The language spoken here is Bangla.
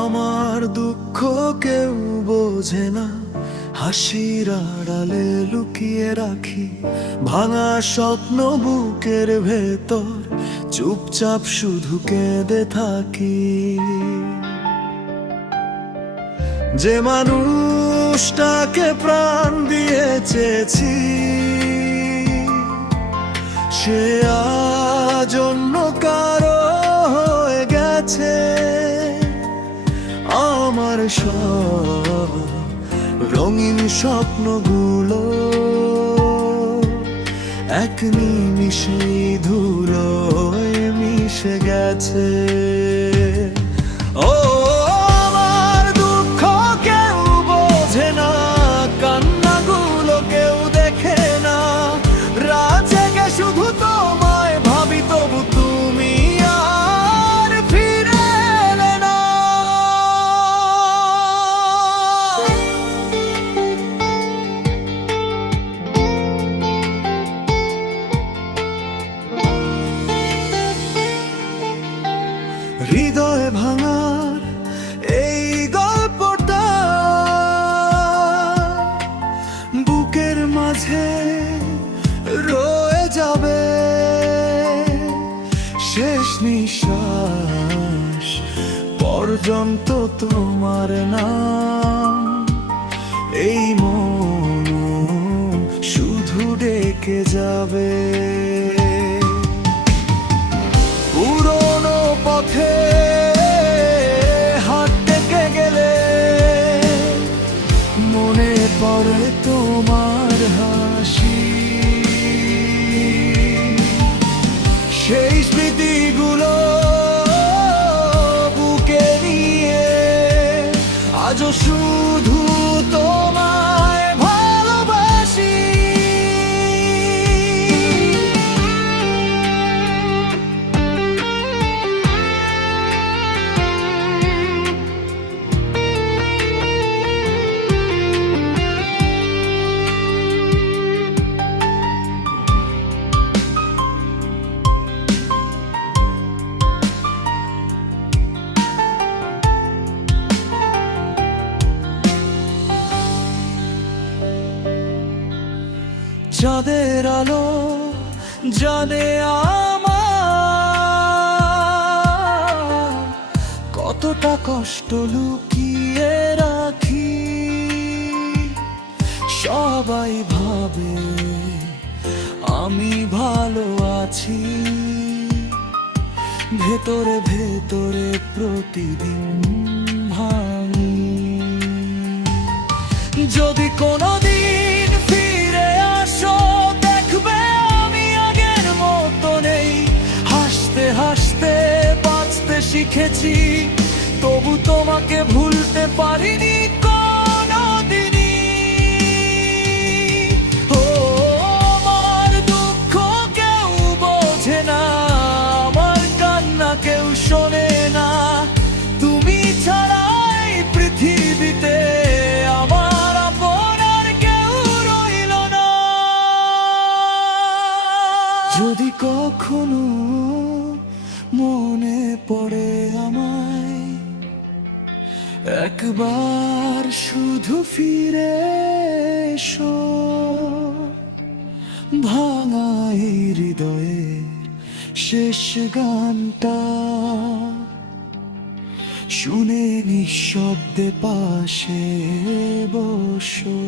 আমার দুঃখ কেউ বোঝে না, হাসির আড়ালে লুকিয়ে রাখি ভাঙা স্বপ্ন বুকের ভেতর, চুপচাপ শুধু কেঁদে থাকি। যে মানুষটাকে প্রাণ দিয়ে চেয়েছি, সে আজ অন্য কারো হয়ে গেছে। আমার সব রঙিন স্বপ্নগুলো এক নিমিষেই ধুলোয় মিশে গেছে। ও আমার দুঃখ কেউ বোঝে না, কান্নাগুলো কেউ দেখে না, রাত জেগে শুধু তোমায় ভাবি, তবু তুমি আর ফিরে এলে না। হৃদয় ভাঙার এই গল্পটা বুকের মাঝে রয়ে যাবে, শেষ নিঃশ্বাস পর্যন্ত তোমার নাম এই মন শুধু ডেকে যাবে। পুরনো পথে হাঁটতে গেলে মনে পড়ে তোমার হাসি, সেই স্মৃতিগুলো বুকে নিয়ে আজও শুধু তোমায় ভালোবাসি। চাঁদের আলো জানে আমার কতটা কষ্ট লুকিয়ে রাখি। সবাই ভাবে আমি ভালো আছি, ভেতরে ভেতরে প্রতিদিন ভাঙি। যদি কোনোদিন ফিরে আসো, দেখবে আমি আগের মতো নেই। হাসতে হাসতে বাঁচতে শিখেছি, তবু তোমাকে ভুলতে পারিনি কোনোদিনই। ও আমার দুঃখ কেউ বোঝে না, আমার কান্না কেউ শোনে না, তুমি ছাড়া এই পৃথিবীতে আমার আপন আর কেউ রইল না। যদি কখনো মনে পড়ে আমায়, একবার শুধু ফিরে এসো, ভাঙা এই হৃদয়ের শেষ গানটা শুনে নিঃশব্দে পাশে বসো।